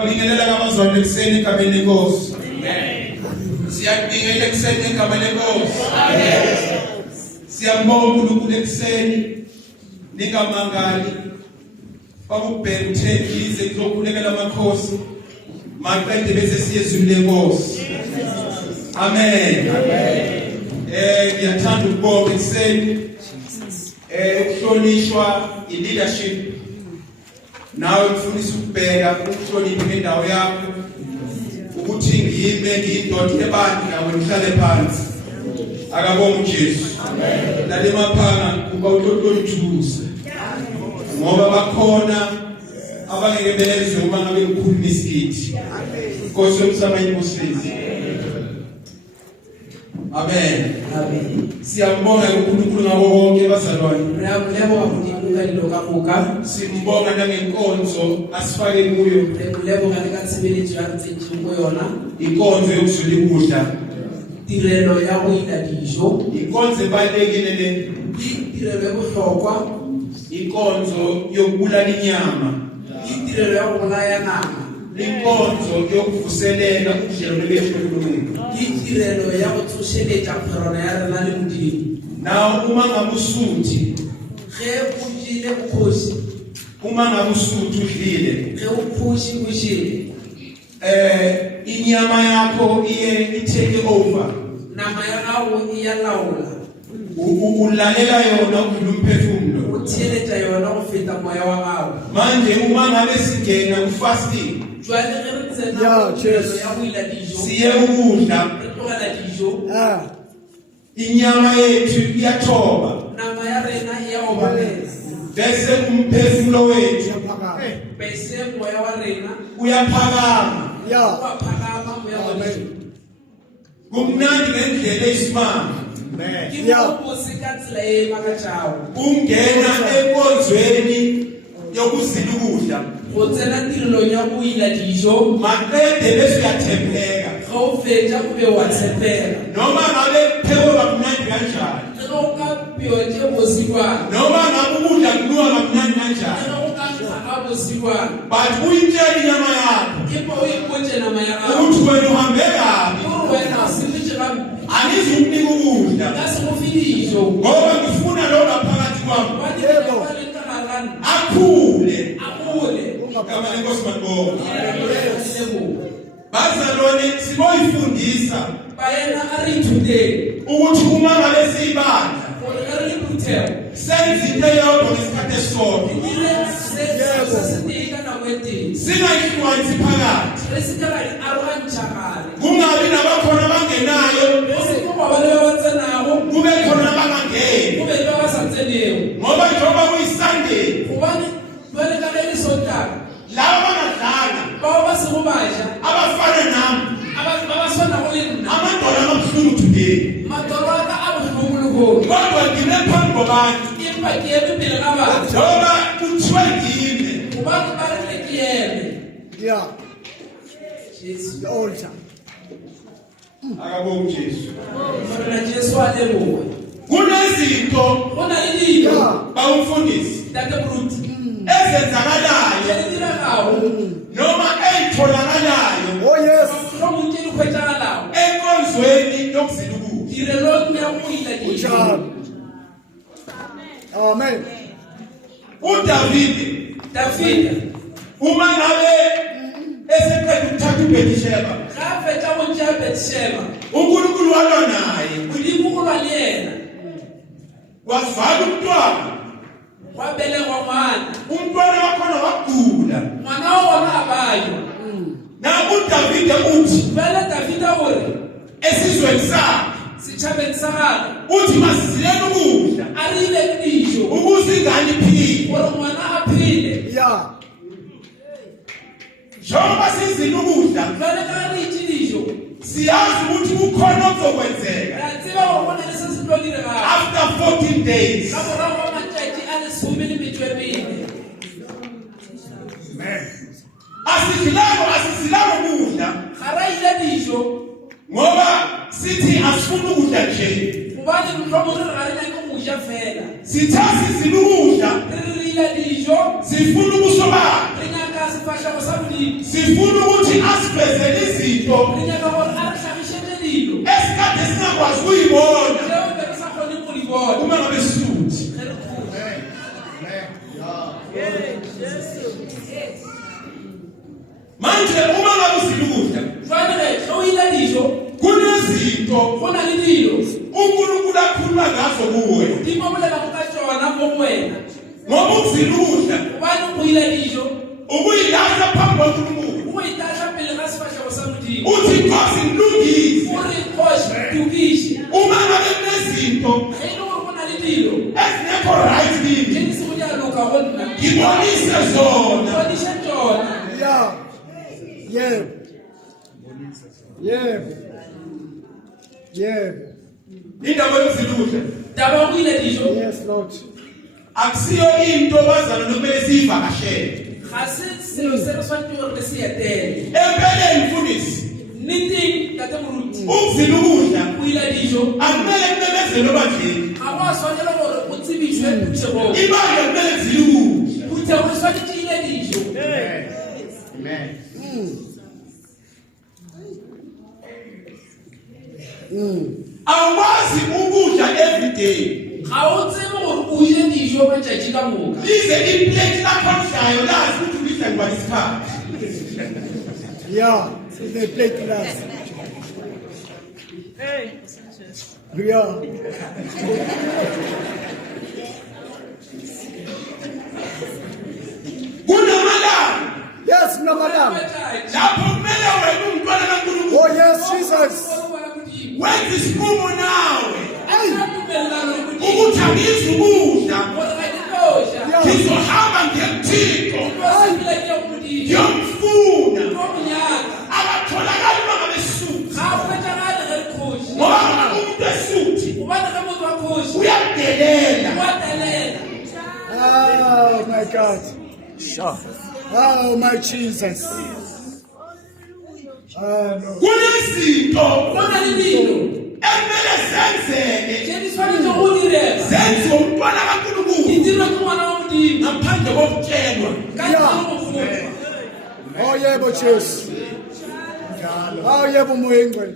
Ngibingelela ngamazwi ekuseni egameni lenkosi. Siyabingelela ekuseni egameni lenkosi. Siyambonga uNkulunkulu ekuseni ningamangali. Bakubheka uthembize kuzokhulekela amakhosi. Maqede bese siye ezwini lenkosi. Amen. Ngiyathanda ukubonga ekuseni ukuhlonishwa i-leadership. Nawe mfundisi ukubheka ukuhlonipha indawo yakho ukuthi ngiyime ngiyindoda ebantu nawe nihlale phansi akabonga uJesu. Amen. Lale maphanga kuba uhlonithusa ngoba bakhona abangeke beleze uma ngabe ukukhuluma isigidi. Inkosi yomsama iMoslems. Amen. Amen. Siyambonga uNkulunkulu ngabo bonke bazalwane. Simbonga nangenkonzo asifake kuyo. Inkonzo yokuzula ukudla. Tirelo ya go ila dijo. Inkonzo ebalekile le. Tirelo yokuhlokwa. Inkonzo yokubulala inyama. Tirelo ya go bolaya nama. Inkonzo yokuvuselela ubudlelwano bethu noNkulunkulu. Tirelo ya go tsosheletsa kgorwana ya rena le Modimo. Na uma ngabusuthi Ge bujile ukhosi. Uma ngabusuthi udlile. Ge ukhosi bujile. Inyama yakho iye itake over. Nama yawo iyalaula. Ulalela yona ukudla umphefumulo. Utheletsa yona ufita moya wawo. Manje uma ngabe singena ku-fasting. Jwale ge re tsena tirelo ya go ila dijo. Siye ukudla. Re tlogela dijo. Inyama yethu iyathoba. Nama ya rena iya obalela. Bese umphefumulo wethu bese moya wa rena uyaphakama. Uyaphakama moya wa rena. Kumnandi ngendlela eyisimanga. Ungena enkonzweni yokuzila ukudla. Utsena tirelo ya go ila dijo. Maqede bese uyathembeka. Ga o fetsa o be wa tshepela. Noma ngabe pheko kamnandi kanjani. Noma ngabe ukudla kunuka kamnandi kanjani. But uyitshela inyama yakho ukuthi wena uhambe kabi. Angizukunika ukudla ngoba ngifuna lo ngaphakathi kwami akhule. Igama lenkosi mabonga. Bazalwane siboyifundisa ukuthi uma ngabe siyibandla senze into eyodwa ngesikhathi esisodwa. Singayihlukanisi phakathi. Kungabi nabakhona abangenayo. Kube khona abangangeni. Ngoba njengoba kuyiSunday laba bangadlala abafana nami amadola amabuhlungu today. Kodwa ngine phambi kwabantu njengoba kuthiwe ngime. Akabonga uJesu. Kunezinto bawumfundisi ezenzakalayo noma ezitholakalayo enkonzweni yokuzila ukudla. Amen. Davide uma ngabe eseqeda ukuthatha uBethsheba, uNkulunkulu walwa naye. Wavala umntwana. Umntwana wakhona wagula. Na uDavide uthi esizweni sakhe uthi masizilele ukudla ukuze ingane iphile. Njengoba sizila ukudla siyazi ukuthi kukhona okuzokwenzeka after 14 days. Asidlalo ukudla ngoba sithi asifuni ukudla nje. Sithi sizila ukudla sifuna ubuso bakhe. sifuna ukuthi asivezele izinto esikade singakwazi ukuyibona uma ngabe sisuthi. Manje uma ngabe usiludla kunezinto uNkulunkulu akhuluma ngazo kuwe ngoba uziludla ukuyilahla phambi kwaNkulunkulu uthi Nkosi ngilungise uma ngabe kunezinto ezingekho right kimi ngibonise zona. Indaba yokuziludla Yes, Lord. akusiyo into bazana nokumele siyivakashele. Empeleni mfundisi ukuziludla akumele kumemezele obandleni. Ibandla kumele ziludle. Amen. Awazi ukudla every day. Lize iplate lapha udlayo lazi ukuthi udla ngibani isikhathi. Yeah, they play class. Yeah. Kunamalanga Yes, no madam. lapho kumele wena umntwana kaNkulunkulu Oh yes, Jesus. wenza isinqumo nawe ukuthi angizukudla ngizohamba ngeMthixo ngiyomfuna abatholakali uma ngabe sisuthi ngoba umuntu esuthi uyadelela. Oh my God. Oh my Jesus. No. Kunezinto emele zenzeke zenziwe umntwana kaNkulunkulu ngaphandle kokutshelwa. Oh yebo Jesu. Oh yebo moya ngcwele.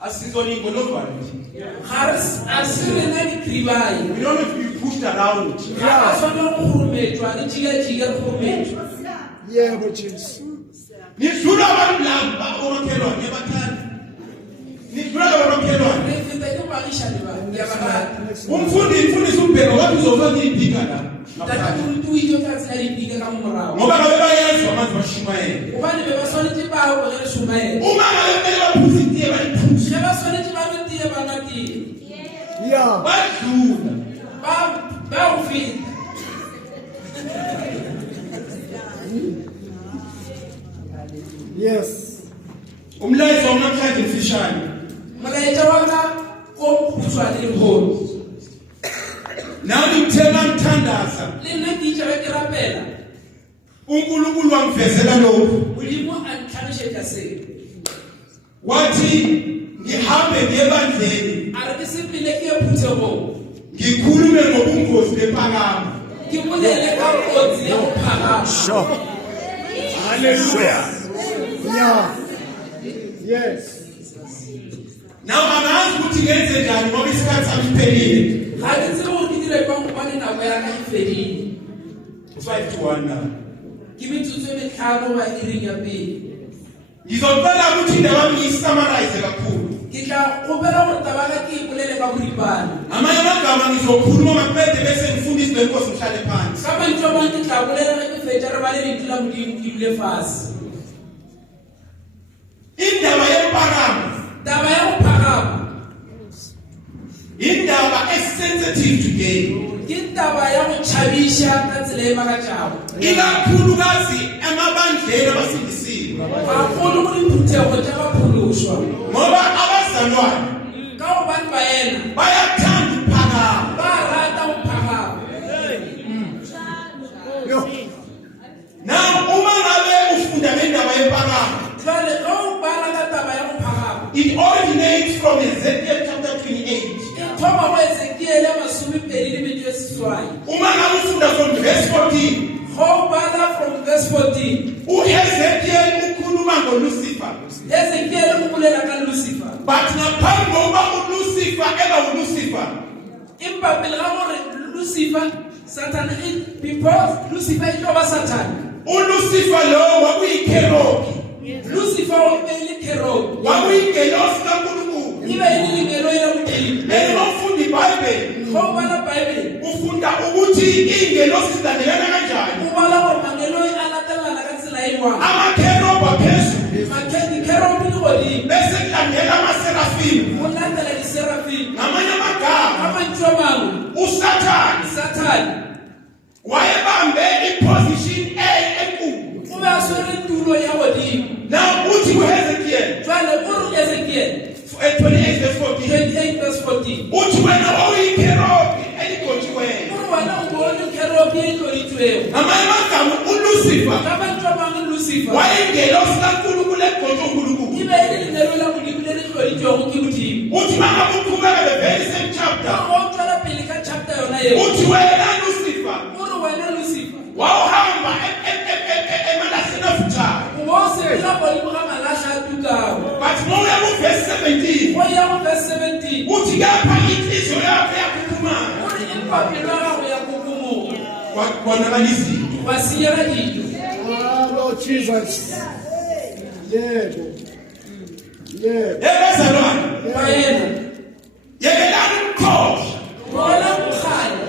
Asizolingo lovalo. We Asiri don't have to be pushed around. Yebo Jesu. Nidlula abantu laba omakhelwane yabathanda. Nidlula omakhelwane. Umfundisi umbheka wathi uzofaka iphika la. Ngoba ngabe bayezwa manje bashumayela. Uma ngabe kumele baphuze itiye bayiphuze. Yeah. Badlula. Yes. Umlayezo namhlanje mfishane. Nami ngithela ngithandaza. uNkulunkulu wangivezela lokho. Wathi ngihambe ngebandleni. Ngikhulume ngobungozi bephakama. Sure. Hallelujah. Yeah. Yes. Now angazi ukuthi ngenze njani ngoba isikhathi sami siphelile. It's 5:1 now. Ngizocela ukuthi indaba yami ngisummarize kakhulu. Amanye amagama ngizokhuluma maqede bese ngifundise lenkosi ngihlale phansi. Indaba yempakamo. Indaba sensitive today. Ikakhulukazi emabandleni abasindisiwe. Ngoba abazalwane bayathanda ukuphakama. Now uma ngabe ufunda ngendaba yempakamo, it originates from Ezekiel chapter 28. Uma ngabe ufunda from verse 14, uHezekiel ukhuluma ngoLucifer. Ezekiel ukulela kaLucifer. But ngaphambi kokuba uLucifer eba uLucifer, Impa pele ga gore Lucifer Satan because Lucifer is over Satan. uLucifer lo wakuyikerubi. Lucifer ubeyile kerubi. Wakuyingelosi kaNkulunkulu. Ibe yilingelo yomdili. Ufunda iBhayibheli. Ngokubala Bible. Ufunda ukuthi ingelosi zilandelana kanjani. Ubala gore mangelo alatelana ka tsela e jwang. Amakerubi phezulu. Makhethi kerubi ni godimo. Bese kulandela amaserafimu. Ulandela iserafim. Ngamanye amagama Amantshwa mangu. uSathane Satan. wayebambe iposition enkulu. Ube aswere tulo ya godimo. Now uthi uHezekiel Jwale uru Ezekiel 28 verse 14. 28 verse 14. Uthi wena wawuyikerubi eligotshiweyo. Uru wena ubone kerubi ehlonitshweyo. Ngamanye amagama uLucifer Abantshwa mangu Lucifer. wayingelosi kaNkulunkulu egotshwe uNkulunkulu. Ibe yilingelo la godimo le hlonitshwego ke modimo. Uthi bangakuqhubeka the very same chapter. Ngotswela pele ka chapter yona eo. Uthi wena Lucifer Uru wena Lucifer. wawuhamba emalasini avuthayo. Ubose la godimo ga malasha a tukago. But moya kuverse 17 Go ya go verse 17. uthi kapha inhliziyo yakho yakukhumana. Uri impa pelo ya gago ya kukumuka. Kwanakala izinto. Wasiyela dijo. Lord Jesus. Yebo. Yebo. Yebezalwane Bayena. yekelani ukukhohlwa. Bona mkhaya.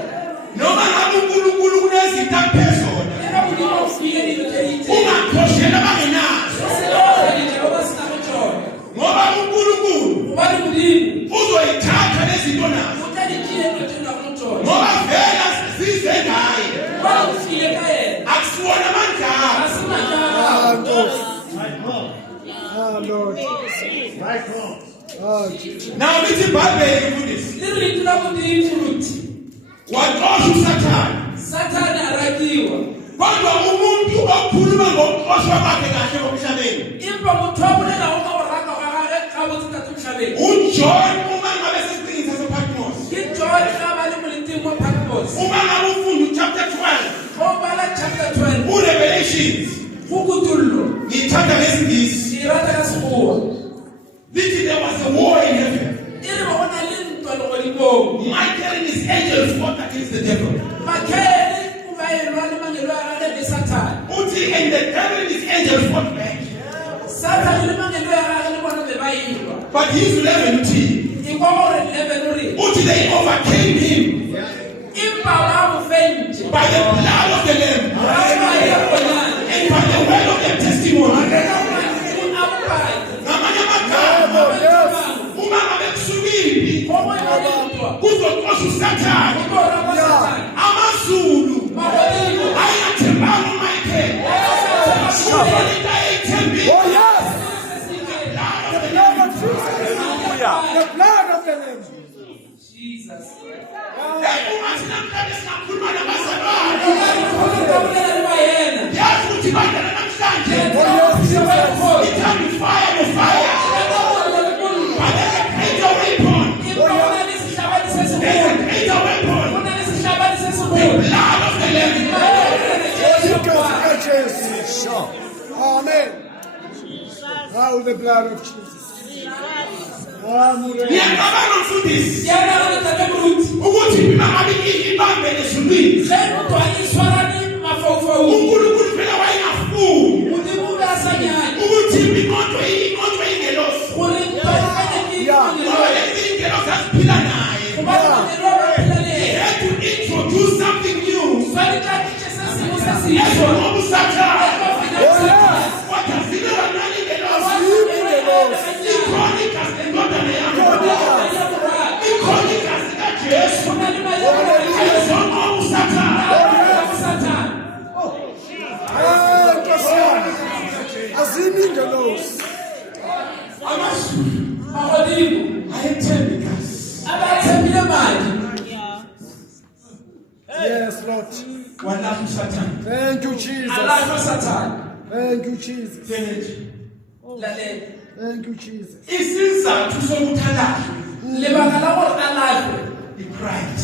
Noma ngabe uNkulunkulu kunezinto aphezona. Eka godimo ufike dilo tse ditse. Ungakhohleli abangenazo. Selora dijehova sina go tsona. Ngoba uNkulunkulu Ubani modimo. uzoyithatha lezinto nazo. O tla di tšee go tsena go tsona. Ngoba vela size ngaye. Ubani ufile ka yena. Akusiwona amandla Ga akho. se matla a Ah, gago. Nkosi. Ah, Lord. Ah, Jesus. Now lithi iBhayibheli ifundisa. Le rito la modimo ruthi. Waxoshwa uSathane. Satan a rakiwa. Kodwa umuntu okhuluma ngokuxoshwa kwakhe kahle komhlabeni Impa motho a bolelago ka go raka ga gage ga botse thata motlhabeng. uJohn uma ngabe sesiqinisa sePatmos. Ke John ga ba le moleteng wa Patmos. Uma ngabe ufunda uchapter 12 Go bala chapter 12. uRevelations Go kutullo. ngithanda lesingisi Ke rata ka sekgowa. lithi there was a war in heaven. E re ba go na le ntwa le godimong. Michael and his angels fought against the devil. Makhele o ba elwa le mangelo a gage le Satan. Uthi and the devil and his angels fought back. Satan le mangelo a gage le bona be ba elwa. But his 11 team, Ke kwa gore 11 o re. uthi they overcame him Impa ba mo fentse. by the blood of the Lamb Ba ba ya konyana. and by the word of their testimony. Ka mantswe a bopaki. Ngamanye amagama uma ngabe kusukile Go go ya ntwa. kuzoxoshwa uSathane. Go rapa Satan. Amazulu Magodimo. ayathembanga uMichael. Kufanele ayethembile. Oh, yes. The blood of Jesus. The blood of the Lamb. Jesus. Uma sinamhlanje singakhuluma nabazalwane, yazi ukuthi bandla namhlanje ithanda ufire nofire. But there's a greater weapon. There's a greater weapon. The blood of the Lamb. Jesus. Amen. Oh, the blood of Jesus. Amen. Ngiyacabanga mfundisi ukuthi uma ngabe ibambe lesulwini uNkulunkulu phela wayengafuni ukuthi imonto ingelosi. Ngoba lezi ingelosi aziphila naye. He had to introduce something new. Ngoba uSathane wathazile wangani ingelosi. Ichronicles endodana yakho. Ichronicles kaJesu. Ayizona uSathane. Ah, Nkosi yami. Azimi ingelosi. AmaZulu ayethembi kazi. Yes, Lord. Walapha uSathane. Thank you, Jesus. Thank you, Jesus. Finish. Thank you, Jesus. Isizathu sokuthalaza lebaka la gore a latlwe ipride.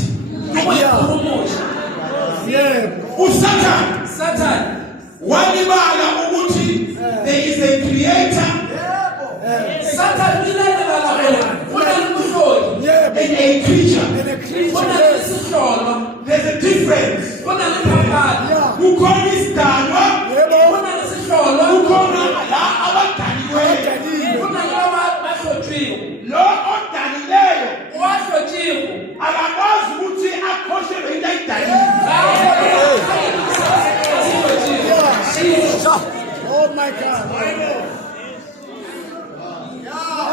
Yebo. uSathane Satan walibala ukuthi difference. Yeah. Kukhona isidalwa, Yebo. kukhona la abadaliweyo. Abadaliwe. Lo odalileyo akakwazi ukuthi akhoshelwe into ayidalile. Oh my God.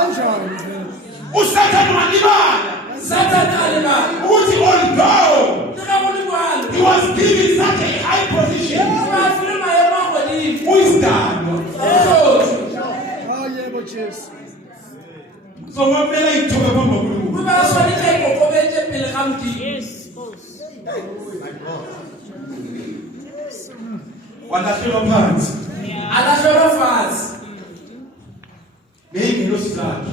Kanjani? uSathane walibala ukuthi although he was given such a high position, uyisidalwa. Oh yebo Jesu. So kwamele ithobe phambi kuNkulunkulu. Walahlelwa phansi. Ngeyingelosi zakhe.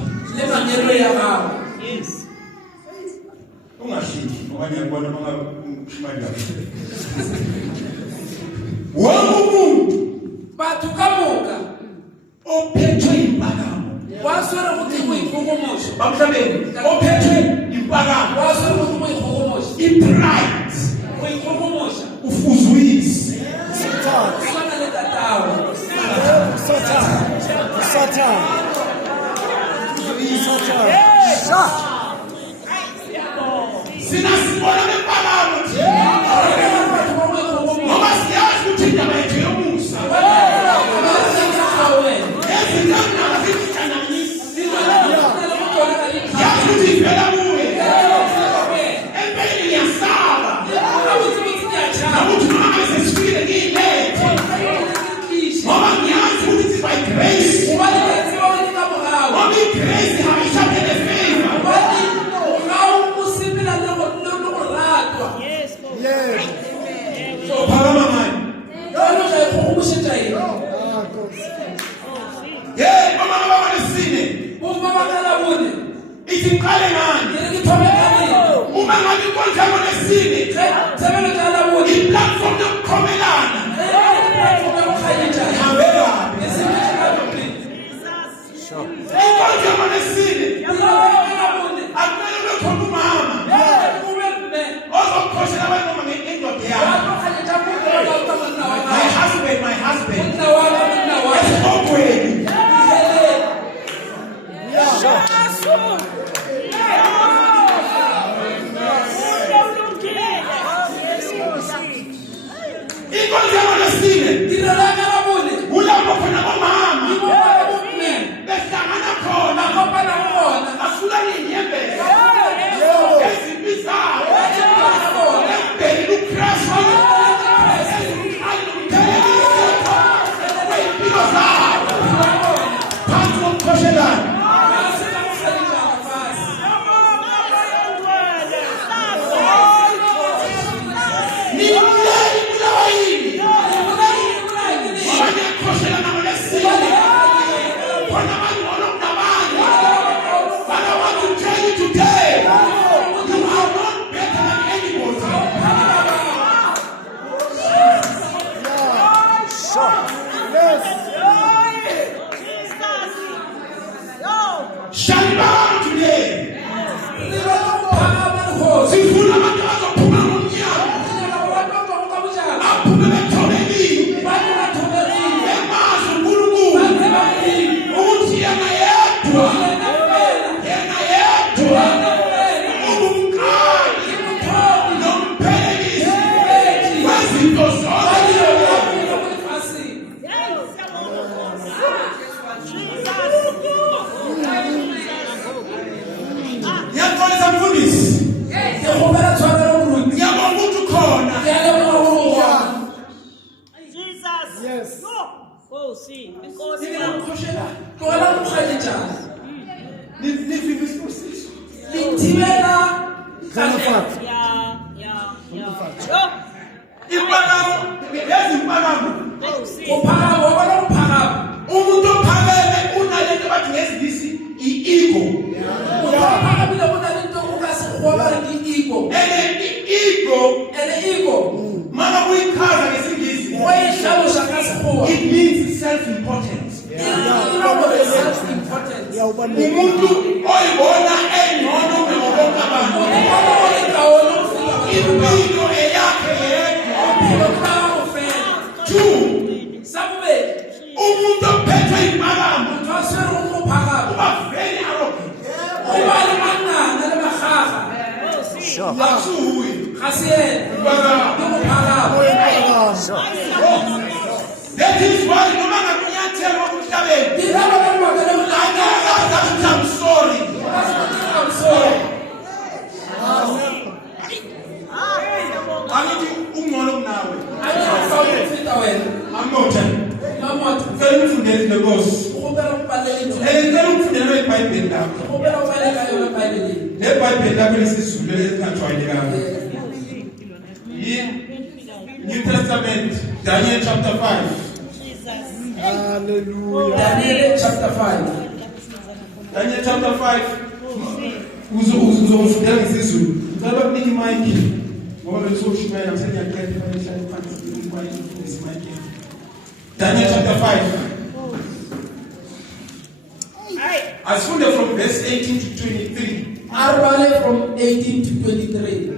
Ungashiki ngoba ngiyabona mangashimali yakhe. Wonke umuntu batho ka moka ophethwe impakamo. wa swere go tse go ikgogomosha Bamhlabeni ophethwe impakamo. wa swere go tse go ikgogomosha I-pride go ikgogomosha ufuzuyisi. Satan. swana le tatawa Satan. Satan. Satan. Sina sibona impakamo nje. Ngoba siyazi ukuthi indaba yethu yomusa. Ezinamna zifithananisi. Yazi ukuthi ivela kuye. Empeleni ngiyasaba. Ukuthi noma sesifikile ngiyiphethe. Ngoba ngiyazi ukuthi it's by grace. Ngoba i-grace ayishadele favor. Yes. So phakama manje. Hey, mama baba nesine. Ithi ngiqale ngani? Uma ngabe inkonzo yakho nesine, i-platform yokukhomelana. Ihambe kabi. Inkonzo yakho nesine, akumele ube khona umama ozokukhoshela abantwana ngendoda yakho. My husband. Esibhokweni. Inkonzo yakho nesine, kulapho khona omama behlangana khona. Asula nginyembeza. Ezimpi zabo. Embheni lukrashwa. Impilo zabo. Phansi kokukhohlelana. Niyibulali ibulawa yini? Ngoba niyakhohlelana ngolesine. Khona abangcono kunabanye. But I want to tell you today, you are not better than anybody. Yes. Shalom today. Sifuna abantu abazophuma ngomnyango. Aphume bethobekile. Emazi uNkulunkulu. Ukuthi yena yedwa. Ungumqali. Nomphelelisi. Wezinto zonke. Ngiyaxolisa mfundisi. Ngiyabonga ukuthi ukhona. Yes. Nifike isibusiso. Impakamo, lezi impakamo. Umuntu ophakeme unalento bathi ngesiNgisi i-ego. And i-ego, maka kuyichaza ngesiNgisi, it means self-importance. Umuntu oyibona engcono kunabo bonke abantu. Impilo eyakhe umuntu ophethe imaramu motho a swere go mo phagama uba very arrogant. o ba le manganga le magaga Akusuhuyi. ga se ene ke go phagama. That is why noma ngakunyathela emhlabeni. Ke la ba ba ka le go la I'm sorry. I'm sorry. Angithi ungcono kunawe. Amotha. Ngicela ungifundele leNkosi. Ngicela ungifundele iBhayibheli lakho. NeBhayibheli lakho lesizulu esikhathwayelekayo. New Testament, Daniel chapter 5. Hallelujah. Daniel chapter 5. Daniel chapter 5. Uzofundela ngesizulu. Ngicela ukunike imic. Ngoba besoshumayela ngisengiyaqeda phansi mic. Daniel chapter 5. Asifunde from verse 18 to 23. Arabale from 18 to 23.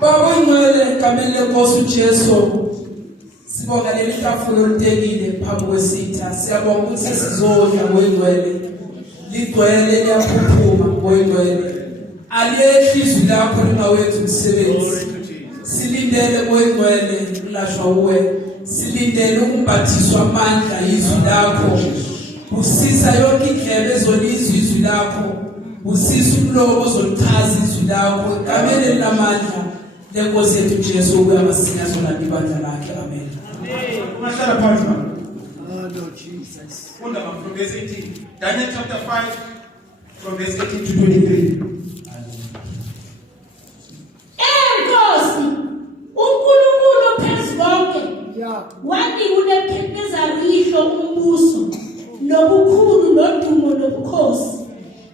Baba ingcwele kamele Nkosi uJesu sibonga leli tafula olitekile phambi kwesitha siyabonga ukuthi sizodla ngoyingcwele ligcwele liyaphuphuma ngoyingcwele aliyehli izwi lakho lingawenza umsebenzi silindele ngoyingcwele ulashwa uwe silindele ukumbathiswa amandla izwi lakho usisa yonke indlebe ezolizwa izwi lakho usisa umlomo ozolichaza izwi lakho kamele lamandla leNkosi yethu Jesu uyamasina sona libandla lakhe amen. Ungahlala phansi mama. Lord Jesus. Funda from verse 18. Daniel chapter 5 from verse 18 to 23. Enkosi uNkulunkulu phezonke Yeah. wathi uNebukadnezarihlo umbuso nobukhulu nodumo nobukhosi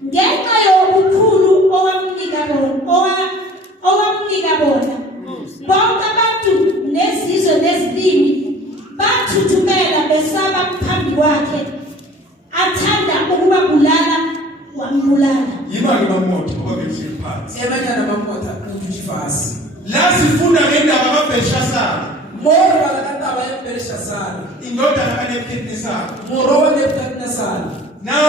ngenxa yobukhulu owamnika bona bonke abantu nezizwe nezilimi bathuthumela besaba phambi kwakhe athanda ukubabulala wambulala. Yimali bamotha ngoba bekuhleli phansi. Ebanyana bamotha kujifasi. La sifunda ngendaba kaBelshazar. Moro balakataba ya Belshazzar. Indodana kaNebukadnezar. Moro wa Nebukadnezar. Now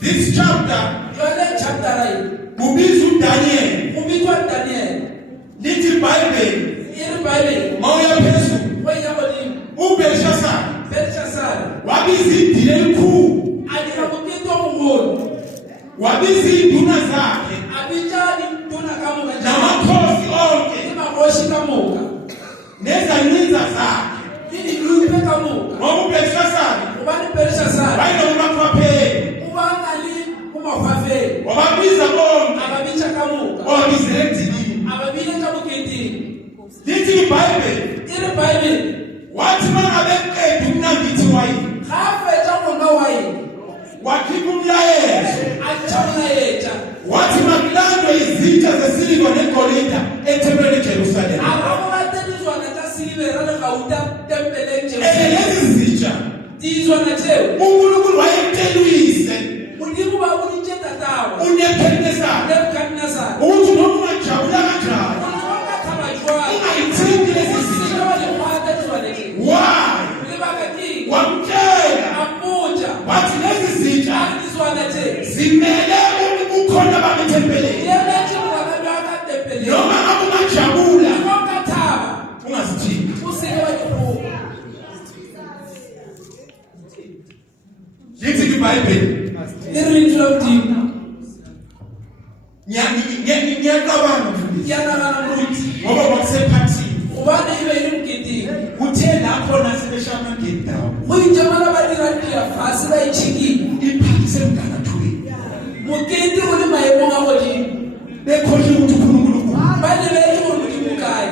this chapter Yona chapter right. kubizwa uDaniel. Kubizwa Daniel. Lithi Bible. In Bible. Mawuya phezulu. Wayabodi. uBelshazar Belshazzar. wabiza idili elikhulu. Adira mukito mngolo. Wabiza induna zakhe Abijani nduna kamuka. namakhosi onke Imakoshi kamuka. nezanyiza zakhe. Ini lupe kamuka. Ngoba uBelshazar Ubani Belshazzar. wayenokubakhwapheli. Ubangali kumafafe. Wababiza bonke Ababicha kamuka. wabizela edilini. Ababile kabuketini. Lithi iBhayibheli In Bible. wathi mangabeqeda ukunambitha iwayini Khafe tshangona wayini. wakhipha umlayezo Achawula yeja. wathi makulandwe izitsha zesiliva negolide ethempelini eJerusalema. Arabo batenizwa na tasilive rana kauta tempele nje. Lezi zitsha Tizwa na cheo. uNkulunkulu wayemtelwise Mudimu babu nije tatawa. uNebukadnezar Nebukadnezar. ukuthi noma ungajabula kanjani Unonga tabajwa. ungayithindi lezi zitsha. Sika wale mwata tizwa neke. Why? Libaka kingi. Wamtshela Amuja. wathi lezi zitsha Tizwa na cheo. zimele ubukhona bami ethempelini. Yele chumwa kabaka tempele. Noma ngabe ungajabula Unonga taba. ungazithinti. Usike wajuhu. Lithi iBhayibheli Irintu lomdima. ngiyacabanga mfundisi Yana kana mruti. ngoba kwakusephathini Ubane ibe irimgidini. kuthe lapho nasebeshama ngendawo Muyijamala badirantia fasi bayichikini. iphathi semgangathweni Mukiti uli mayebonga kodi. bekhohle ukuthi uNkulunkulu Bale betu mudimukai.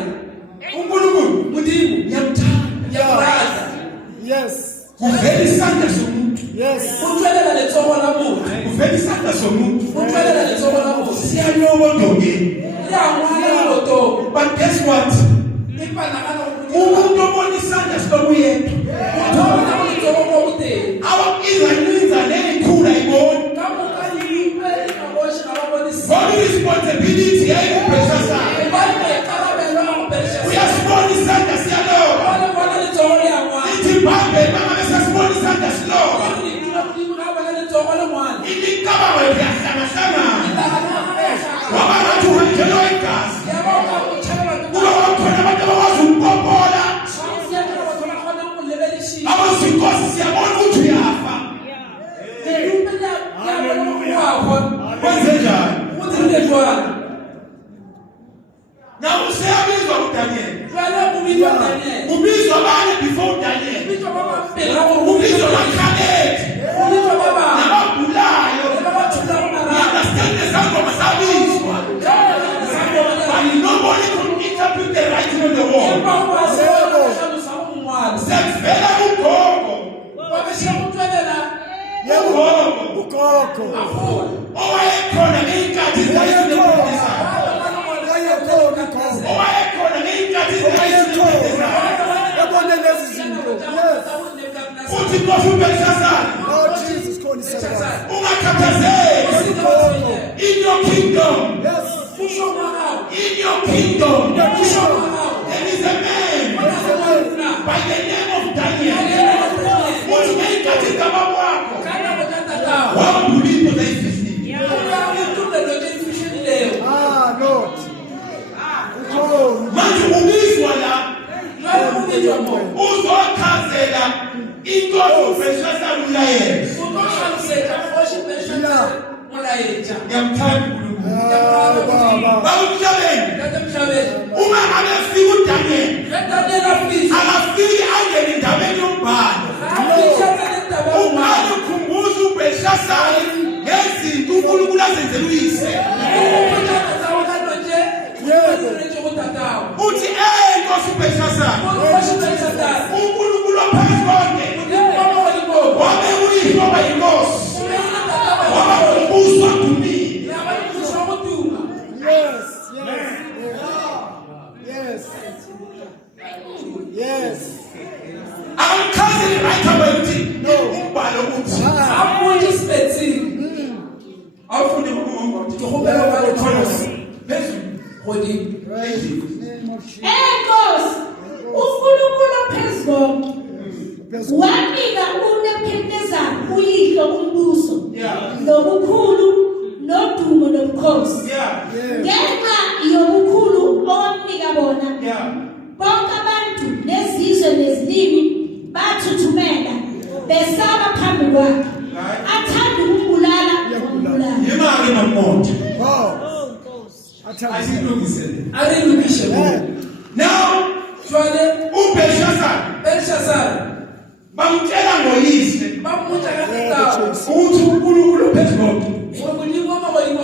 uNkulunkulu Mudimu. ngiyamthanda Yamraza. Yes. kuvela isandla somuntu Yes. Utwelela letsomo la muntu. kuvela isandla somuntu Utwelela letsomo la muntu. siyanyobodongeni. Yamwana loto. But guess what? Impana kana Umuntu obona isandla sikuyedwa Uthola ulitsomo kokude. izanyiza neyikhula ibona Kamuka libe naboshi ababonisi. ngoba responsibility yayikuBelshazar. Ubane karabelo ngobelshaza. Uyasibona isandla siyaloba Wale bona litsomo liyamwana. lithi Bible phambili mangabe sasibona isandla siloba ilikaba wethu yahlangana waba ngathi uhanjelwa igazi kuba wakhona abantu abakwazi ukupopola abazinkosi siyabona ukuthi uyafa kwenze njani nawe useyabizwa uDaniel ubizwa bani before Daniel ubizwa bakhaleti nabagulayo understand nezangoma sabizwa but nobody could interpret the writing on the wall sekuvela ugogo owayekhona ngey'nkathi uthi Nkosi uBelshazari ungakhathazeki in your kingdom there is a man by the name of Daniel uthi ngey'nkathi zikababa wakho wabulipho zayifisile manje ubizwa la uzochazela inkosi uBelshazari ulayeza ngiyamthanda bawumhlabeni uma ngabe fika uDaniel akafiki angene endabeni yombhalo ungabe ukhumbuza uBelshazari ngezinto uNkulunkulu azenzela uyise uthi Nkosi uBelshazari uNkulunkulu ophansi konke wabe uyihlo bayinkosi waba umbuso wadumile akamchazeli right away uthi umbhalo uthi awufunde ngokuthi kuhubela ubale Thomas phezulu Nkosi uNkulunkulu ophezulu wanika uNebukadnezar uyihlo umbuso nobukhulu nodumo nobukhosi ngenxa yobukhulu owamnika bona bonke abantu nezizwe nezilimi bathuthumela besaba phambi kwakhe athanda ukumbulala imali namonto arilungishe now uBelshazari bamtshela ngoyise ukuthi uNkulunkulu ophezulu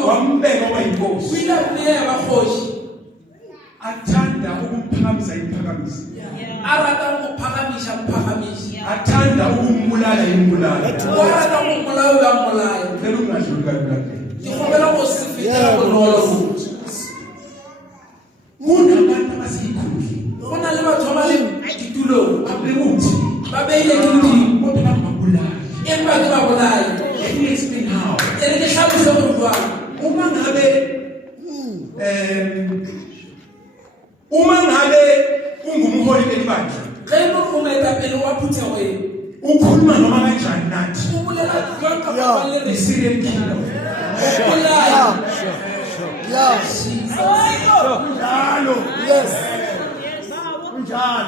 wambeka wayinkosi athanda ukumphakamisa imphakamisa athanda ukumbulala imbulala phela ungadluli kalula kunabantu abasiyikhundla kunale batho ba le ditulong abekuthi babeyile ditulong kodwa bangabulali empa ke ba bolaya let me explain how ene ke hlabisa go jwa uma ngabe ungumholi elibandla ge mo fumeta pele wa phuthe go e ukhuluma noma kanjani nathi o bolela jonka ba le re serial killer Njalo. Yes. Njalo.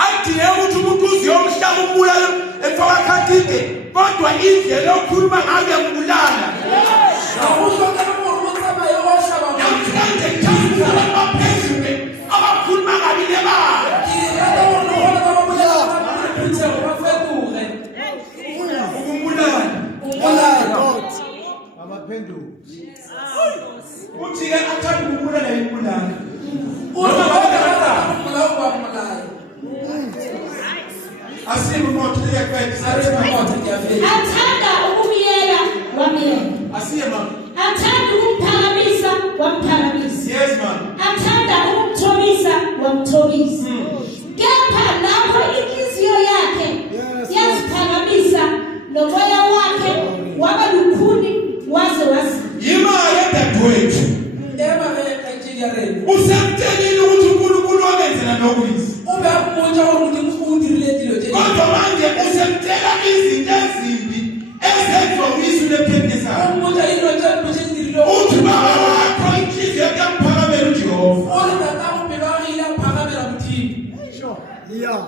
Ayidiye ukuthi umuntu uziyomhlaba umbulala efaka khathike kodwa indlela yokukhuluma ngayo yambulala awushoka mo rotsa yo wa shaba namhlanje thanda abaphezulu abakhuluma kabi nebala irata mo no hola ba bolela ba phuthe go ba fetule ukumbulala Abaphenduka. uthi ke athanda ukumbulala imbulala uma ba ka mulala ba mulala asibe moto leyakwethu arema moto ke afeli athanda ukubiyela wamiyela asiye mama athanda ukumphakamisa wamphakamisa yes mama athanda ukumthobisa wamthobisa kepha lapho inhliziyo yakhe yaziphakamisa nomoya wakhe waba lukhuni waze imali edadewethu ema ke kajili ya rena usemtelile ukuthi uNkulunkulu wabenzela lokhu Yeah.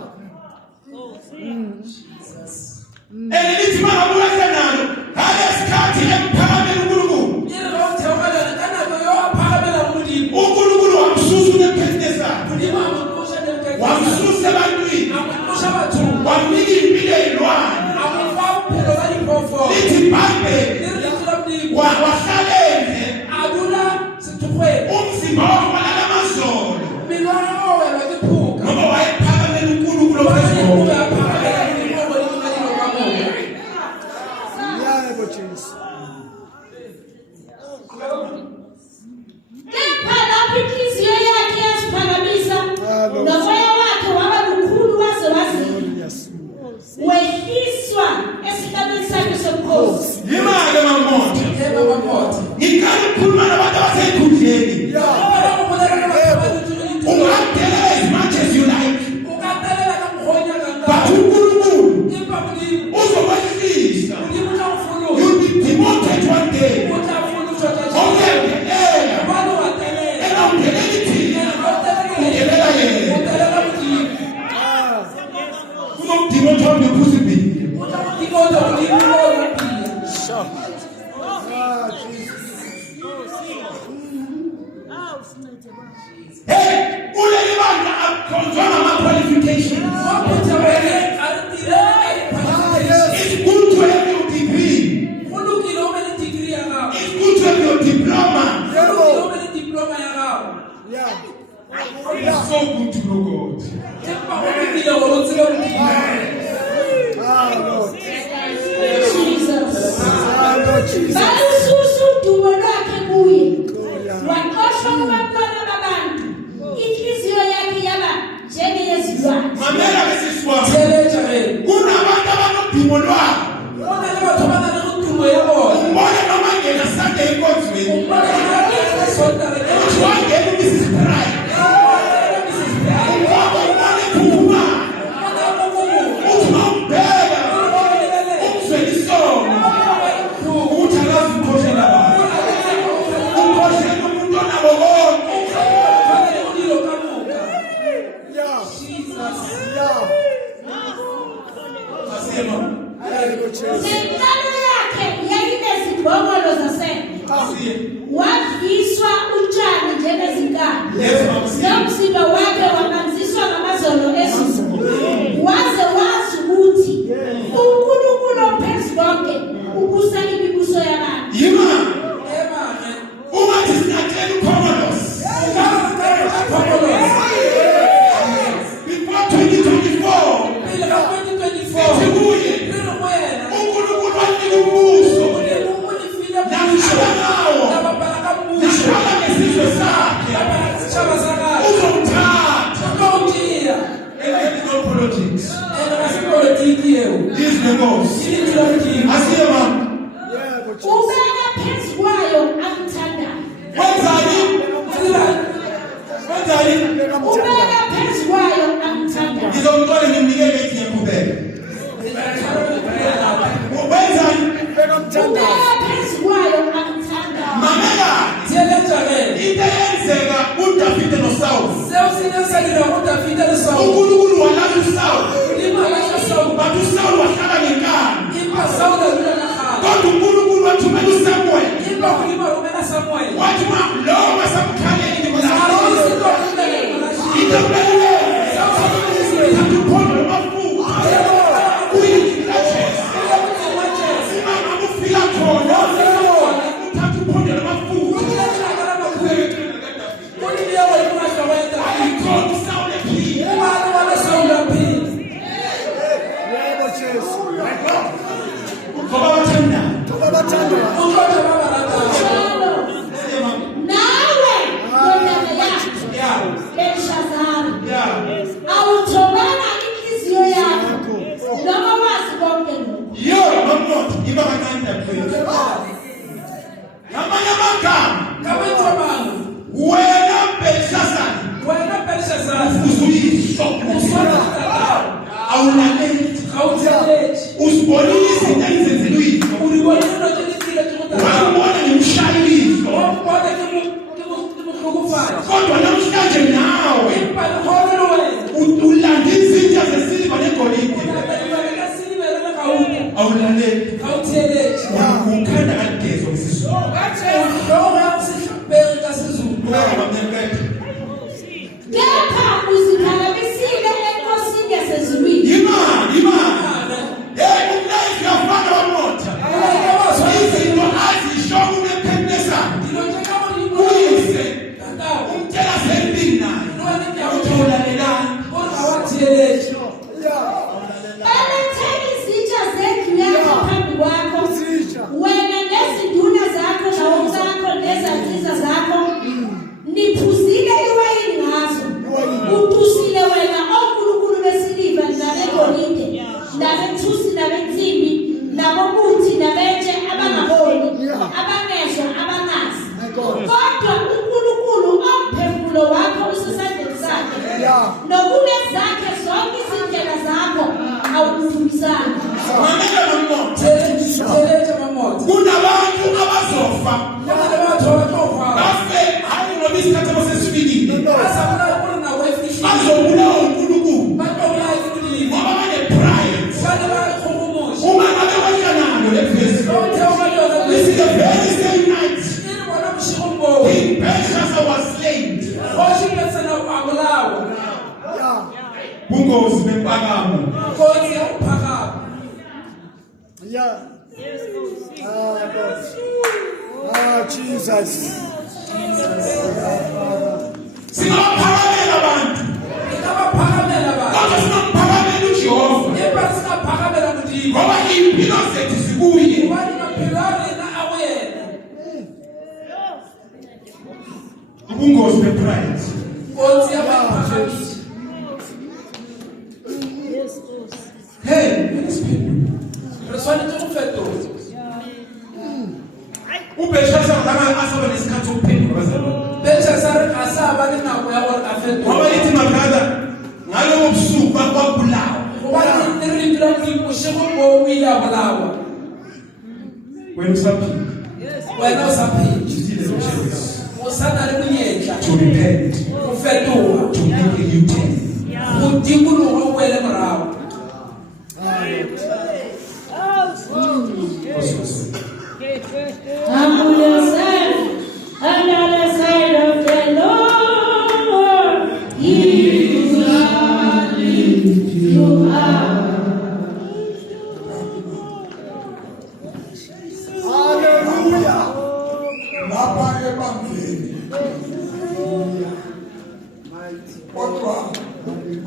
Elithi mangabuya senalo ngalesikhathi emphakameni uNkulunkulu. uNkulunkulu wamsusa uNebukadneza sakhe. Wamsusa ebantwini. Wamnika impilo eyilwane. Lithi iBhayibheli wahlalenze umzimba wawalala amazolo ngoba wayephakamela uNkulunkulu ophezulu. Yeah, but Jesus. Kepha lapho inhliziyo yakhe yaziphakamisa, nomoya wakhe waba lukhulu waze wazima. Yes. Wehliswa esihlalweni sakhe sobukhosi. Yimake mamoto. Ngikhala ukukhuluma nabantu abasekhundleni. Ungadelela as much as you like. But uNkulunkulu uzokwehlisa. You'll be demoted one day. So good to know God. Jesus. Balususu udumo lwakhe kuye. Waqoshwa kubantwana babantu. Inhliziyo yakhe yaba njengeyezilwane. Mamela besiswami. Kunabantu abanodimo lwabo. Umbone noma ngena Sunday enkonzweni. Wangena uMrs. Bright. Nenkalo yakhe yayinezibhongolo zasendle. Wadliswa utshani njengezinkabi. Nomzimba wakhe wamanziswa ngamazolo ezulu. Waze wazi ukuthi uNkulunkulu ophezukonke ubusa imibuso yabantu. Ungathi sinatshela uKhomolos. Before 2024. Sithi kuye. uNkulunkulu wanika umbuso. Nahlala nawo. Nahlala ngesizwe sakhe. Uzomthatha. It's not politics. This is the most. Asiye mama. Ubeka phezu kwayo amthandayo. Wenzani? Ubeka phezu kwayo amthandayo. Ngizomthola ngimnikele ithi ngiyaqhubeka. Wenzani? Ubeka phezu kwayo amthandayo. Mamela. Into eyenzeka uDavide noSawuli. uNkulunkulu walala uSawuli. But uSawuli wahlala ngenkani. Kodwa uNkulunkulu wathumela uSamuel. Wathi lo wasamkhaleli ngimlahla. Into ebele. Thatha uphondo lwamafutha. Uyinhlatshezi. Simama ufika khona. Uthatha uphondo lwamafutha. Ayikho uSawuli ephila. Ngoba bathandana. Nawe ndodana yakho Belshazzar, awuthobanga inhliziyo yakho noma wazi konke lokhu. Yo, mamoto iba kancane dadewethu. Ngamanye amagama. Wena Belshazzar. Uzuyishoka. Awulaleli. Usibonile izinto ezenzelwe uyise. Wabona nemshayeliso. Kodwa namhlanje nawe ulanda izinto umthelethi. balethe izitsha zethu yakho phambi kwakho, wena nezinduna zakho zawomzakho nezaziza zakho, niphuzile iwayini ngazo, utusile wena onkulunkulu besiliva nabegolide, nabethusi nabensimbi, nabobuthi nabetshe abangaboni, abangezwa abangazi. Kodwa uNkulunkulu omphefumulo wakho usesandleni sakhe, nokube zakhe zonke izindlela zakho awudumisanga. Mamela nommoto. Umthelethi amamoto. Kunabantu abazofa. Abantu abazofa. Bafe hayi ngoba isikhathi abasesifikile. Bazabulawa kulo nakwefishini. Bazobulawa uNkulunkulu. Bazobulawa uNkulunkulu. Ngoba bane-pride. Bane bakhulumusha. Uma ngabe washanalo le verse. This is the very same night. King Belshazzar was slain. Bungozi bempakamo. Jesus. Singaphakamela abantu. Kodwa singaphakamela uJehova. Ngoba impilo zethu zikuye. Ubungozi be-pride. Hey, uBelshazzar asaba nesikhathi sokuphendula abazalwane. Ngoba lithi mabrother, ngalobo busuku babulawa. Wena usaphila. To repent, to make a new turn. Humble yourself under the side of the Lord. He will lift you up. Hallelujah. Lapha ebandleni kodwa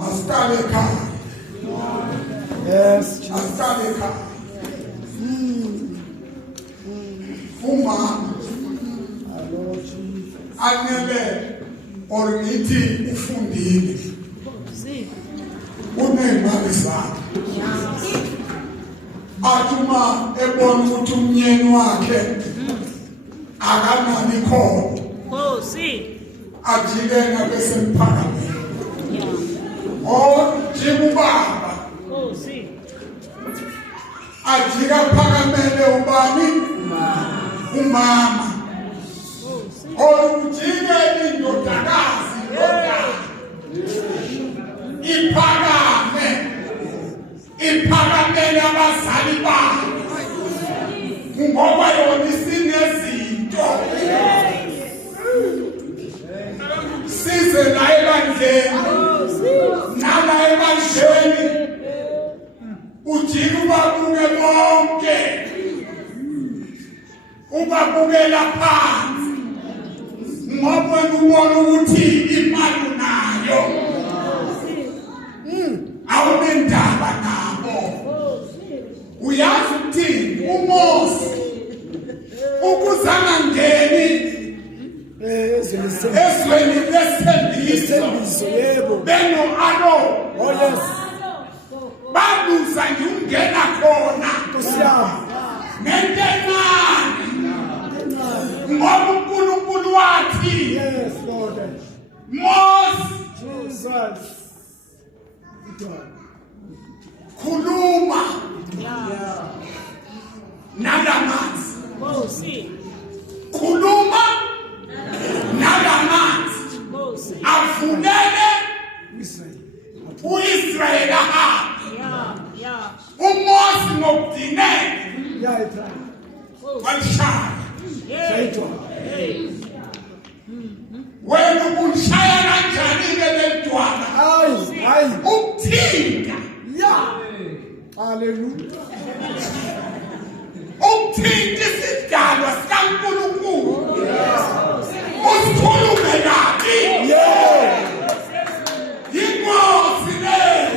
asiqale ekhaya. Yes. Asiqale ekhaya. Umama anyele or ngithi ufundile unemali zakhe athuma ebona ukuthi umnyeni wakhe akanani khona ajike ngabese mphakamela njengubaba ajika phakamele ubani umama ujike indodakazi iphakamele abazali bakhe ngoba yona isinezinto size la ebandleni nala ebandleni ujike ubabuke bonke ubabukela phansi ngoba wena ubona ukuthi imali unayo awunendaba nabo. Uyazi ukuthi uMose ukuzangangeni ezweni lesithembiso beno-Aro babuza nje ungena khona ngento encane ngoba uNkulunkulu wathi Mose khuluma nalamanzi khuluma nalamanzi avulele u-Israyeli ahambe. uMose ngokudineka walishaya. Wena ubulishaya kanjani-ke lentwana ukuthinta ukuthinta isidalwa sikaNkulunkulu usikhulume kabi. Yingozi leyo.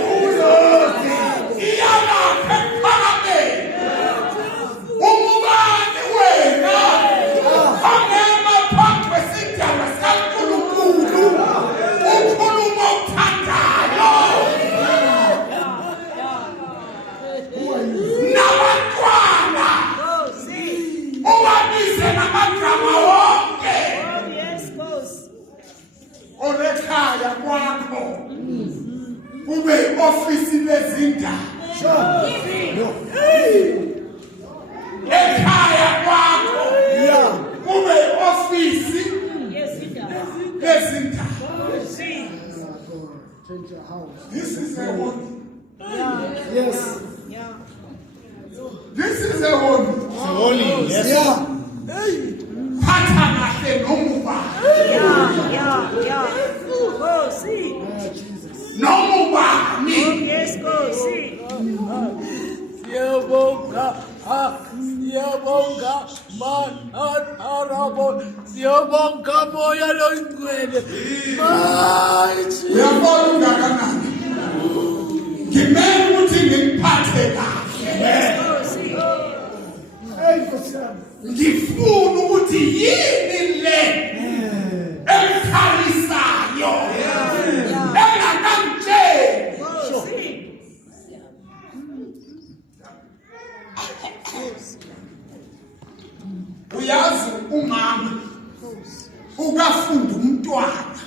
kube ofisi lezindaba ekhaya kwakho kube ofisi lezindaba. This is a one. Yes. This is a one. Yes. Phatha kahle nomuba. Nomuba ni. Siyabonga manarabo siyabonga moya loingcwele Uyabona ungakanani? Ngimele ukuthi ngiphathe kahle. Ngifuna ukuthi yini le ekhalisayo engakamtsheli. Uyazi umama ukafunda umntwana.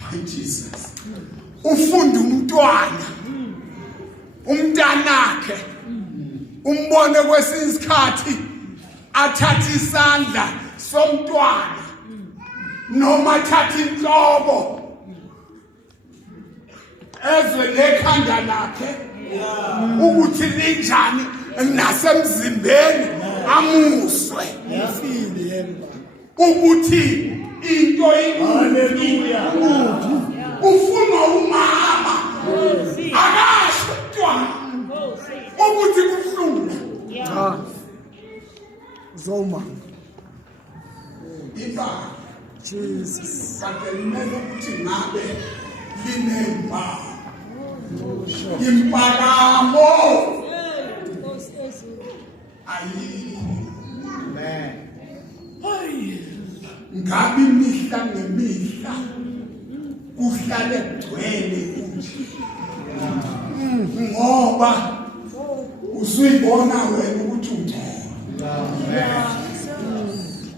My Jesus. Ufunda umntwana. Umntanakhe. Umbone kwesinye isikhathi athatha isandla somntwana noma athatha inhlobo ezwe nekhanda lakhe ukuthi linjani nasemzimbeni amuzwe ukuthi into haleluya ufuna umama akasho mntwana ukuthi kuhlula Zoma iba Jesus kanti kumele ukuthi ngabe linemba impakamo ayikho. Ngabe imihla ngemihla kuhlale kugcwele kunje ngoba usuyibona wena ukuthi ungcono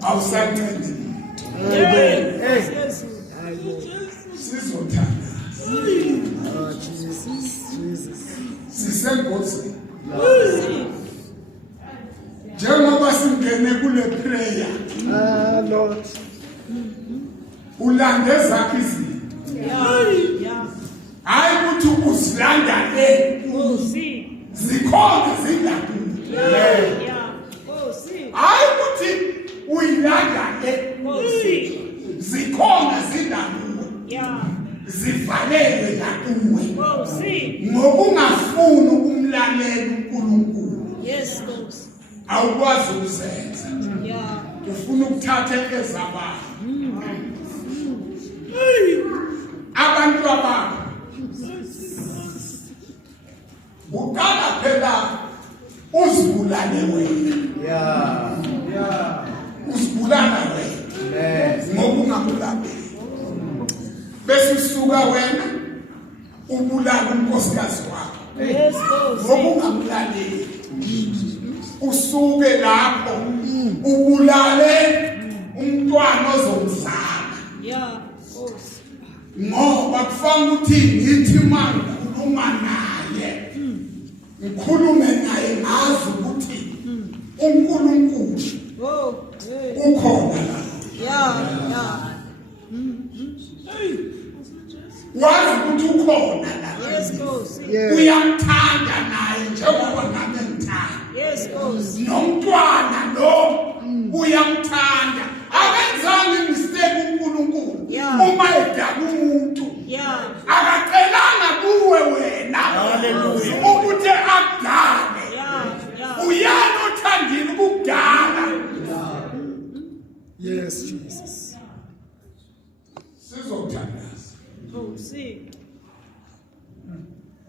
awusancedi sizothanda sisengozini njengoba singene kule prayer Lord ulande zakhe izinto hayi ukuthi uzilanda zikhona zingakude hayi ukuthi uyilanda zikhona zingakude zivalelwe ngakuwe ngokungafuni ukumlalela uNkulunkulu awukwazi ukuzenza ufuna ukuthatha ezabantu abantu ababo uqala phela uzibulale wena uzibulala wena ngokungamlaleli bese usuka wena ubulala unkosikazi wakho ngokungamlaleli usuke lapho ubulale umntwana ozomzala ngoba kufanele ukuthi ngithi mangikhuluma naye ngikhulume naye ngazi ukuthi uNkulunkulu ukhona la wazi ukuthi ukhona la uyamthanda naye njengoba nami ngithanda nomntwana lo uyamthanda akenzange mistake uNkulunkulu uma edala umuntu akacelanga kuwe wena ukuthi akudale uyena othandile ukudala. Yes Jesus sizothandaza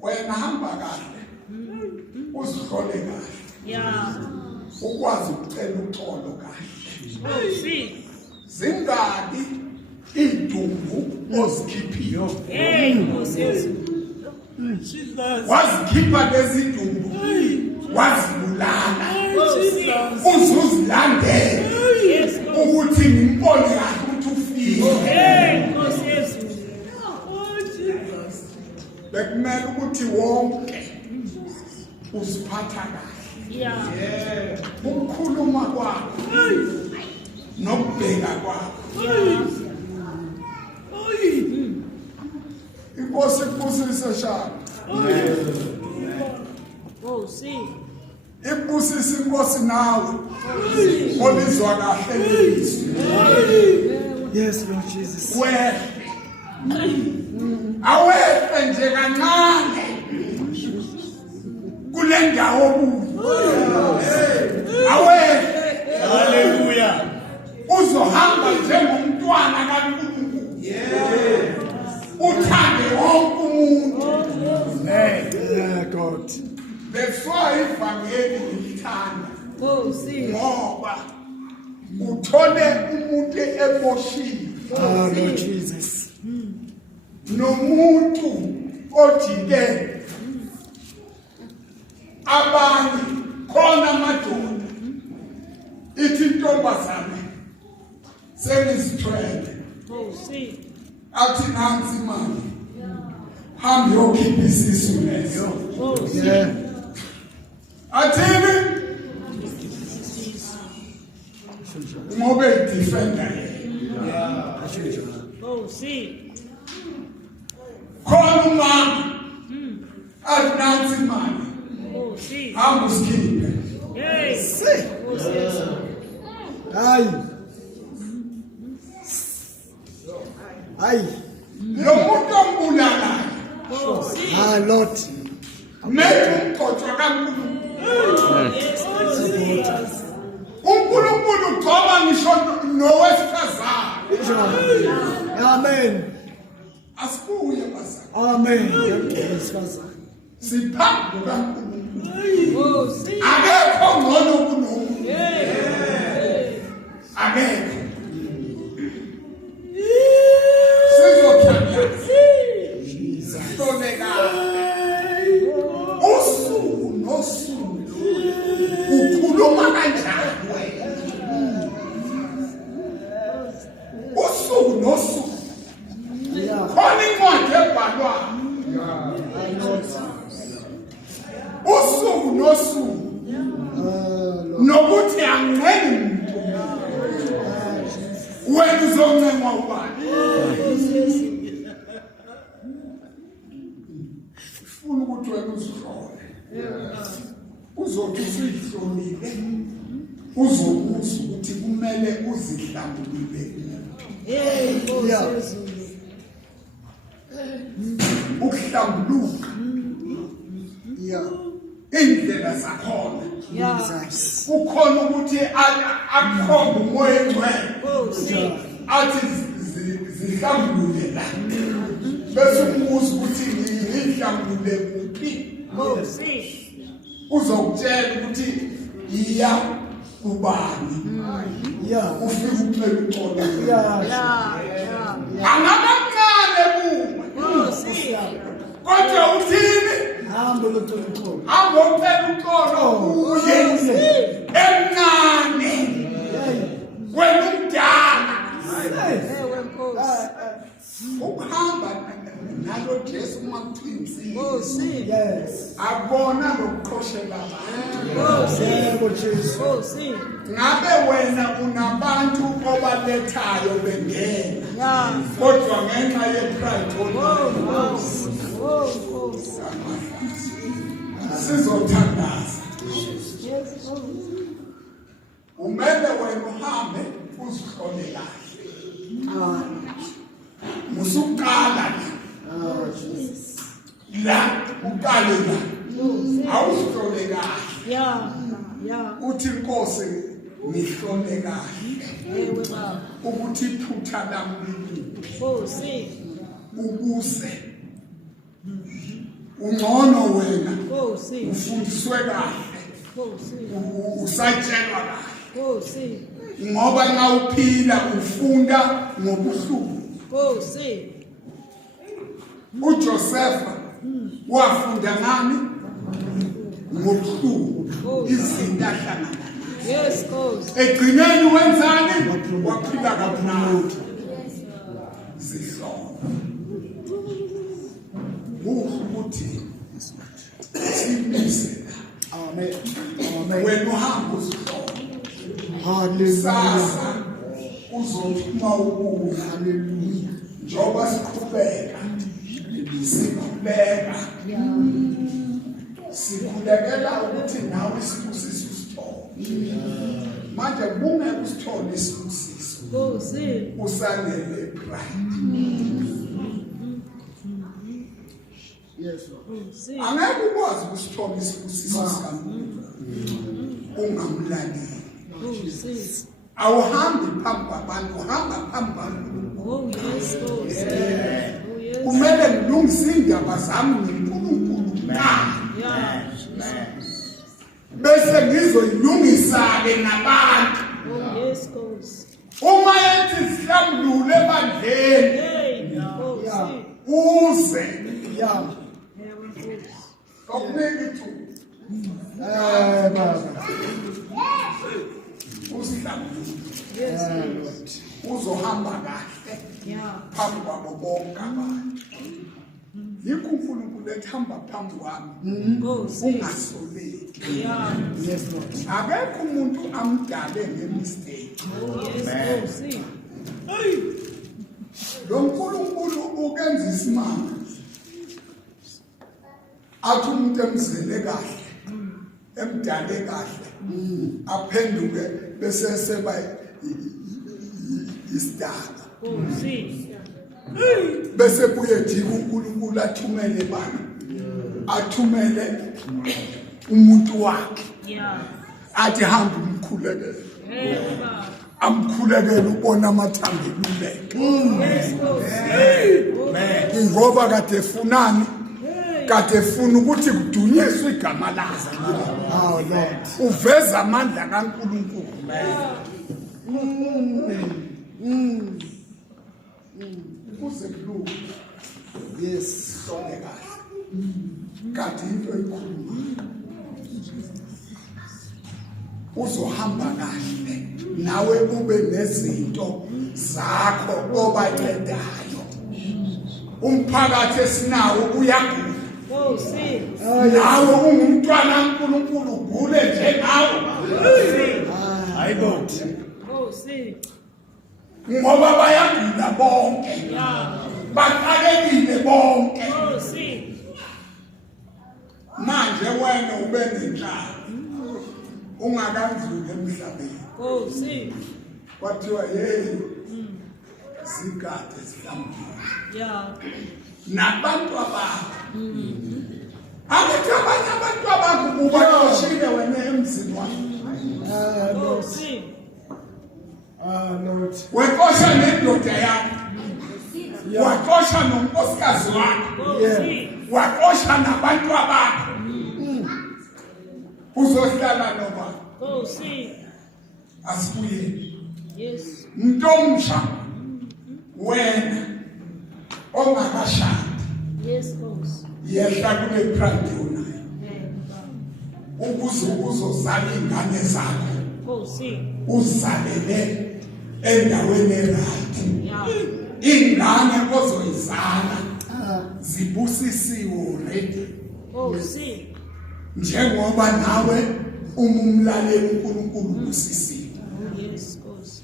wena hamba kahle uzihlole kahle ukwazi ukucela uxolo kahle zingaki idumbu ozikhiphile wazikhipha lezi dumbu wazibulala uzuzilandela ukuthi ngimbone kahle ukuthi ufile bekumele ukuthi wonke uziphatha kahle. Ukukhuluma kwakho nokubheka kwakho. Inkosi ibusise shaka. Ibusise inkosi nawe. Olizwa kahle izwi. Yes, Lord Jesus. Awefe nje kancane kule ndawo kuyo. Awefe. Hallelujah. Uzohamba njengomntwana kaNkulunkulu. Uthande wonke umuntu. Yeah, God. Before ivangeli ngithanda. Ngoba uthole umuntu eboshiwe. Lord Jesus. Nomuntu ojike abanye khona madoda ithi intombazane sengizithwele athi nansi mama hambe yokhipha isisu leso athini ngobe defender khona umama athi nansi mama hambe usikhiphe Aye. lo muntu ombulalayo Lord. methu umqotho kaNkulunkulu. uNkulunkulu ugcoba ngisho nowesifazane. Amen. Asibuye bazali. Amen. Siphambi kukaNkulunkulu. Akekho ngcono kunomuntu. Akekho. Usuku nosuku ukhuluma kanjani wena? Usuku nosuku khona incwadi ebhalwayo. Usuku nosuku nokuthi angceni muntu wena uzoncengwa ubani? Ufuna ukuthi wena uzihlole. Uzothi usihlolile uzobuza ukuthi kumele uzihlambulule. Ukuhlambuluka indlela zakhona. Kukhona ukuthi akukhombe umoya engcwele athi zihlambulule la bese umuzi ukuthi ngihlambulule kuphi. Uzokutshela ukuthi iya kubani. Ufike ucela uxolo. Angabancane kuwe. Kodwa uthini? Hamba ucela uxolo. Hamba ucela uxolo uye emncane. Wena umdala. Ukuhamba nalo Jesu makuthini. Yes. Abona lokuqhoshela abantu. Ngabe wena unabantu obalethayo bengena. Kodwa ngenxa yepride sizothandaza. Umele wena uhambe uzihlole kahle. Musuqala la uqale la awuhlole kahle. Uthi Nkosi ngihlole kahle ukuthi iphutha lami ukuze ungcono wena ufundiswe kahle usatshelwa kahle ngoba nxa uphila ufunda ngobuhlungu. uJosefa wafunda ngani? Ngobuhlungu izinto ahlangana nazo. Egcineni wenzani? Waphila kamnandi. Sihlolo ukuthi simise. Amen. Amen. Wena uhamba uzihlole. Hallelujah. Sasa uzothuma ubuya. Hallelujah. Njoba sikhubeka. Sikhulekela ukuthi nawe sibusiso usithole. Manje bungeke usithole isibusiso. Usanele pride. Yes, Lord. Angeke ukwazi ukusithola isibusiso sikaNkulunkulu ungamlaleli. Awuhambi phambi kwabantu, uhamba phambi kwaNkulunkulu. Kumele ngilungise indaba zami noNkulunkulu na. Bese ngizoyilungisa-ke nabantu. Uma ethi sihlambulule ebandleni uze okuningi tu Baba. usihlambulule uzohamba kahle phambi kwabo bonke abantu. Yikho uNkulunkulu ethamba phambi kwami ungasoleki. Yes, Lord. Akekho umuntu amdale ngemistake. Lo nkulunkulu ukenza isimanga athi umuntu emzele kahle emdale kahle aphenduke bese seba isidala bese buye jika uNkulunkulu athumele bani athumele umuntu wakhe athi hamba umkhulekele amkhulekele ubona amathambo eluleke ngoba kade efunani kade efuna ukuthi kudunyiswe igama lakhe. Oh, Lord. Uveza amandla kaNkulunkulu. Kuze kulunge. Yes. Sole kahle. Kade into ekhulu. Uzohamba kahle nawe ube nezinto zakho obacedayo. Umphakathi esinawo uyagula. Nawe ungumntwana kaNkulunkulu ugule njengawe. Hayibo. Ngoba bayagula bonke. Baqalekile bonke. Manje wena ube nenhlalo. Ungakandluli emhlabeni. Kwathiwa hey zigade zihlambulule. Nabantu abakho. Abathi abanye abantu abakho ubayoshile wena emzini wakho. Lord. Wekosha nendoda yakho. Wakosha nonkosikazi wakho. Wakosha nabantu abakho. Uzohlala noma. Asibuye. Yes. Mntomsha wena ongakashadi. Yes, boss. Yehla kule pride yona. Uzozala ingane zakho. Uzalele endaweni right. Ingane ozoyizala zibusisiwe already. Njengoba nawe umumlaleli uNkulunkulu ubusisiwe. Yes, boss.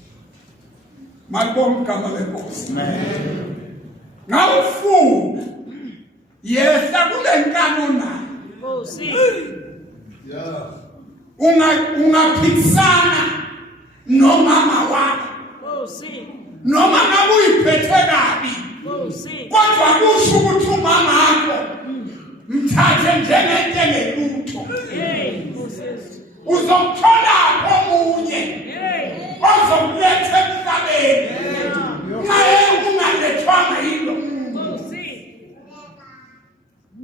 Malibonke igama lenkosi. Ngawufuna yehla kule nkano nayo. Ungaphikisana nomama wakho. Noma ngabe uyiphethe kabi. Kodwa kusho ukuthi umama wakho mthathe njengento engelutho. Uzomthola omunye. Ozomletha emhlabeni. Naye ungalethwanga yilo.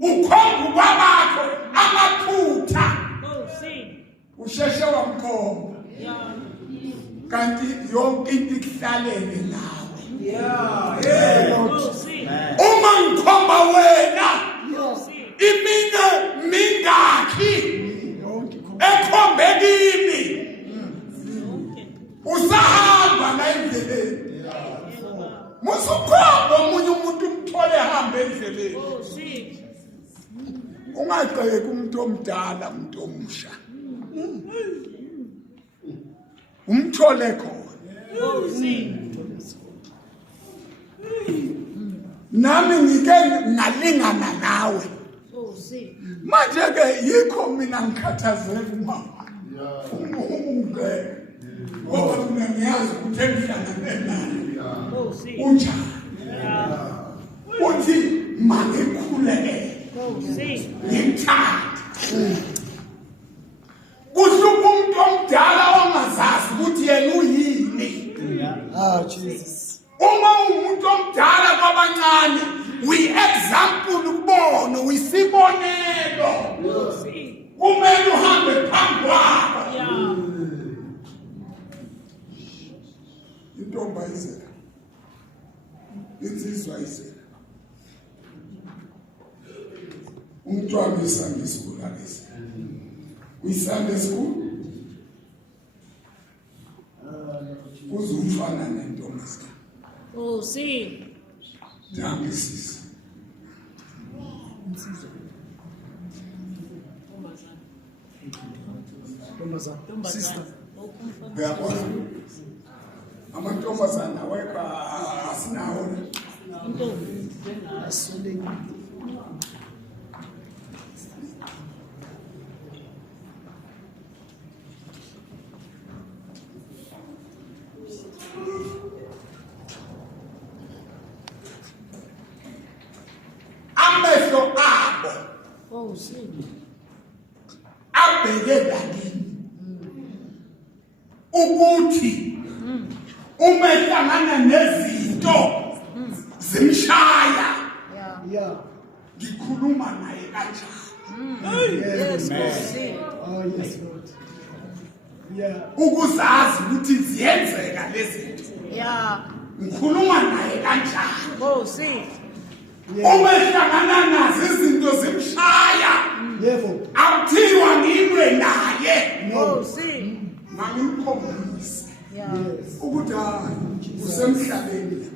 Ukhomba babakho amaphutha. Usheshe wamkhomba. Kanti yonke into ikihlalele nawe. Uma ngikhomba wena imine mingakhi ekhombe kimi usahamba la endleleni. Musukhomba omunye umuntu umthole ehamba endleleni. ungaqeki umuntu omdala umuntu omusha umthole khona nami ngike ngalingana nawe manje ke yikho mina ngikhathazeka mama ungeke ngoba mina ngiyazi ukuthi emhlangane naye unjani uthi mangikhuleke ngimthanda kuhlupha umuntu omdala ongazazi ukuthi yena uyini Jesus. uma umuntu omdala kwabancane uyi-example ubone uyisibonelo kumele uhambe phambi kwakho intombi ayizela insizwa ayizela umntwana uyisande school alesi uyisande school uzumfana nentombazana Danke sisi Sister. uyabona amantombazana awekho asinawo amehlo abo abheke lakini ukuthi uma ehlangana nezinto zimshaya Yeah. ngikhuluma naye kanjani Yes, oh, yes, Lord. Yeah. ukuzazi ukuthi ziyenzeka lezi zinto ngikhuluma naye kanjani uma ehlangana nazo izinto zimshaya Therefore, akuthiwa ngilwe naye no. mangimkhombise Yes. ukuthi hayi usemhlabeni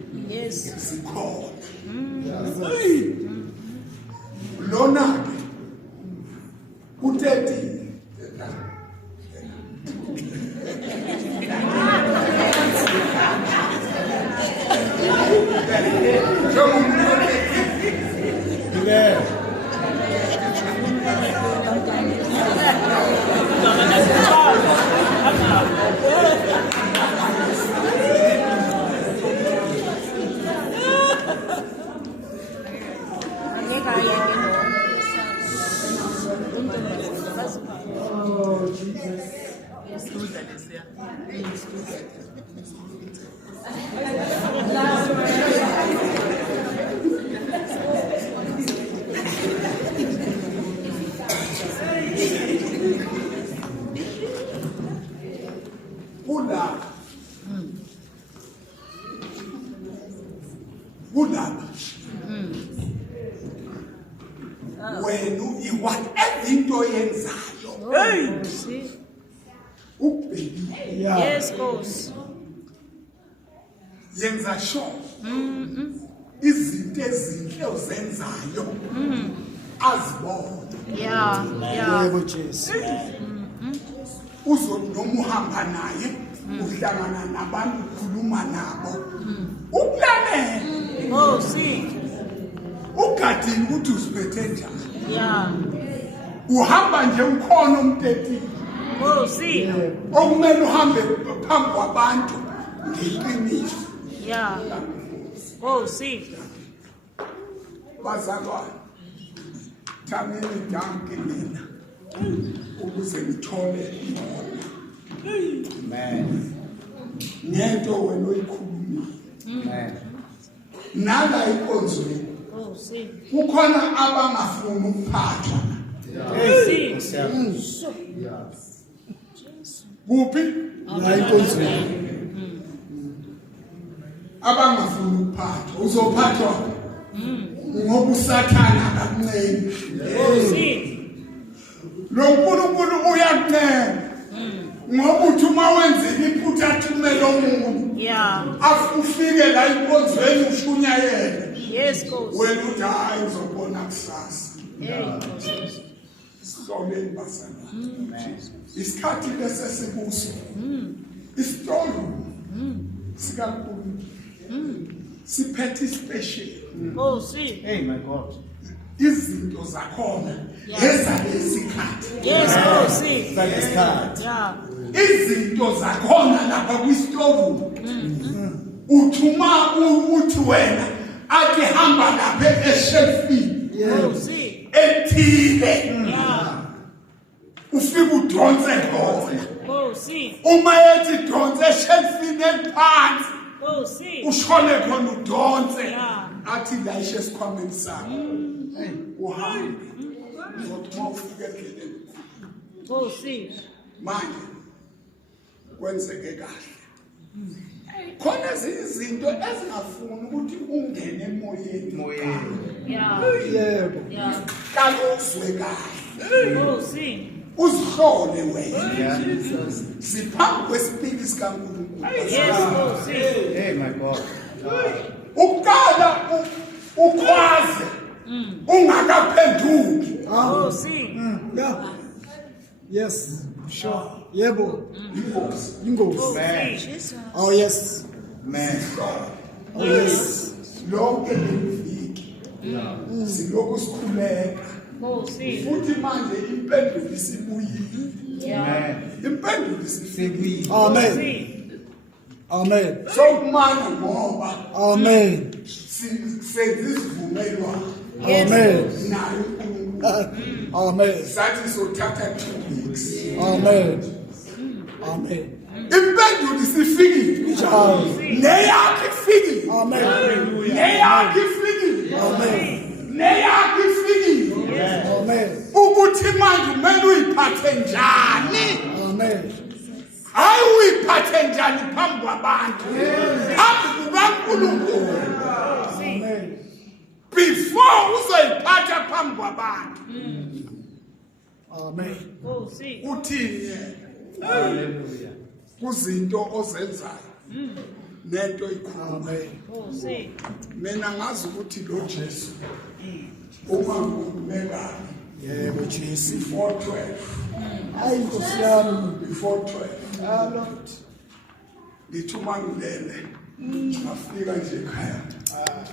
sikhona lona-ke utetile Oh, Jesus. kulapha wena whatever into yenzayo ubhekile Yeah. Yes, Nkosi. yenza sure izinto ezinhle ozenzayo azibone Yeah, yeah. Yebo, Jesus. uzonoma uhamba naye uhlangana nabantu ukhuluma nabo uplanele Nkosi. ugadini ukuthi uziphethe njani Yeah. uhamba nje ukhona umtetile Nkosi. okumele uhambe phambi kwabantu ngeqiniso Yeah. Nkosi. bazalwane thameni danke mina ukuze ngithole yona nento wena oyikhulumile nala inkonzweni Nkosi. kukhona abangafuni ukuphathwa Nkosi. kuphi La inkonzweni. abangafuni ukuphathwa uzophathwa ngoba usathana akakunceni Nkosi. lo nkulunkulu uyakuncela ngoba uthi uma wenzile iphutha athumele omunye Yeah. ufike la inkonzweni ushunyayele Yes, Nkosi. wena uthi hayi uzobona kusasa Sihloleni basana. Isikhathi lesesikuso. Isitolo sikaNkulunkulu. Siphethe special. Hey my God. Izinto zakhona ezabesikhathi. Yes, Zalesikhathi. Yeah. Izinto zakhona lapha kwisitovu. Uthuma uthi wena athi hamba lapha eshelfini. Ethile. Ufike udonse khona. Uma ethi donse eshelfini ephansi. Ushone khona udonse. Athi la ishe esikhwameni sakho. Uhambe. Uzothuma ufike endleleni. Manje kwenzeke kahle. Khona izinto ezingafuni ukuthi ungene emoyeni. Yebo. Kaluzwe kahle. Uzihlole wena. Siphambi kwesipili sikaNkulunkulu. Hey my God. Uqala ukwazi ungakaphenduki. Yeah. Yes. Sure. Yebo. Ingozi. Oh yes. Man. Oh yes. Lonke lelifiki. Silokhu sikhuleka. Futhi manje impendulo isibuyile. Impendulo isifike. Amen. So kumana ngoba. Amen. Sesivumelwano. Amen. Nayo uNkulunkulu. Amen. Sathi sothatha 2 weeks. Amen. Amen. Impendulo isifikile. Neyakhe ifikile. Amen. Neyakhe ifikile. Amen. Neyakhe ifikile. Amen. Ukuthi manje kumele uyiphathe njani? Amen. Hayi uyiphathe njani phambi kwabantu. Phambi kukaNkulunkulu. Amen. Before uzoyiphatha phambi kwabantu. Amen. Uthini? Hallelujah. Kuzinto ozenzayo. Nento ikhona. Mina ngazi ukuthi lo Jesu uma ngumeka Yebo Jesu. before 12. Hayi Nkosi yami. Before 12. Lord. Ngithuma ngilele. Ngafika nje ekhaya.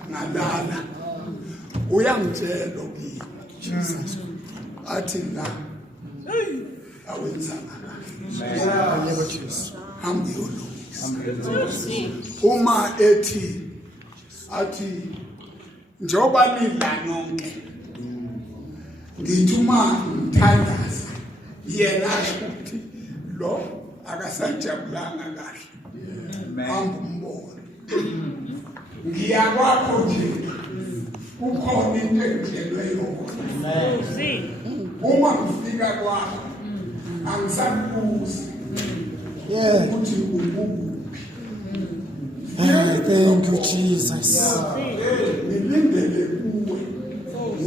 Ngalala. Uyangitshela kimi. Jesus. Athi la. Awenzanga kahle. Yebo Jesu. Hambi yolungisa. Uma ethi athi njoba lidla nonke ngithuma ngithandaza yena ukuthi lo akasajabulanga kahle. Ambona ngiyakwakho nje kukhona into engihlelwe yona. Uma ngifika kwakho angisakubuzi ukuthi ukuphi. Thank you Jesus. Ngilindele kuwe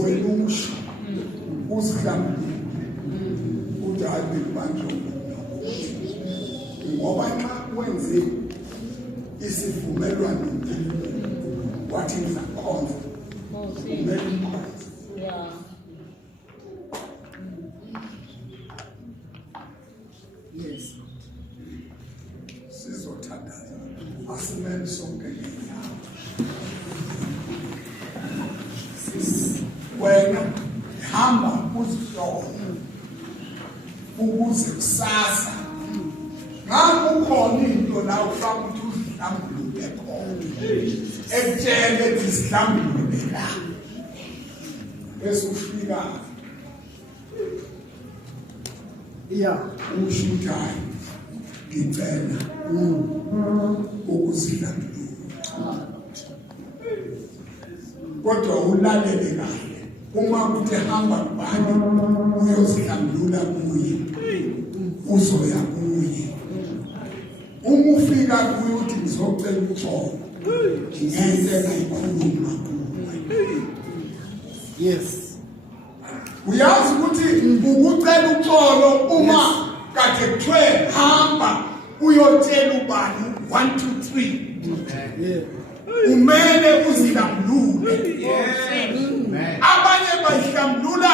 wena usho uzihlambule ukuthi hayi bantu ngoba nxa wenze isivumelwano wathi ngizakhonza kumele ukhonze. Yes. Sizothandaza asimele sonke ngenyawo. Wena hamba uzihlole ukuze kusasa ngabe ukhona into la ufaka ukuthi uzihlambulule khona ekutshele ukuthi sihlambulule la bese ufika ushuthayo ngicela ukuzihlambulula kodwa ulalele kahle. Uma kuthi hamba kubani uyozihlambulula kuye uzoya kuye. Uma ufika kuye uthi ngizocela uxolo ngeke ngayikhuluma kuwe. Yes. Uyazi ukuthi ukucela uxolo uma kade kuthiwe hamba uyotshela ubani 1 2 3 umele uzihlambulule. Abanye bayihlambulula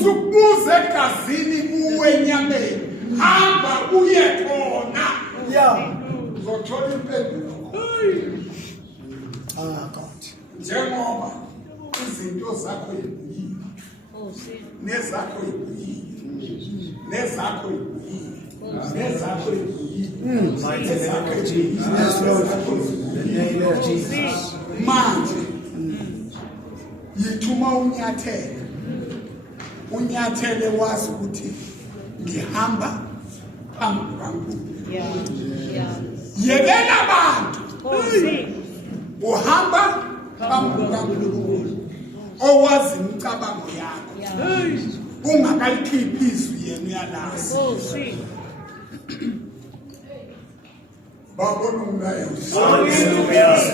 usukubuza egazini kuwe enyameni hamba uye khona uzothola impendulo God njengoba izinto zakho yibuyile nezakho yibuyile nezakho yibuyile nezakho yibuyile nezakho yibuyile manje yithuma unyathele wazi ukuthi ngihamba phambi kukaNkulunkulu yekela abantu uhamba phambi kukaNkulunkulu owazi imicabango yakho ungakalikhiphi izwi yena uyalazi babona umlayo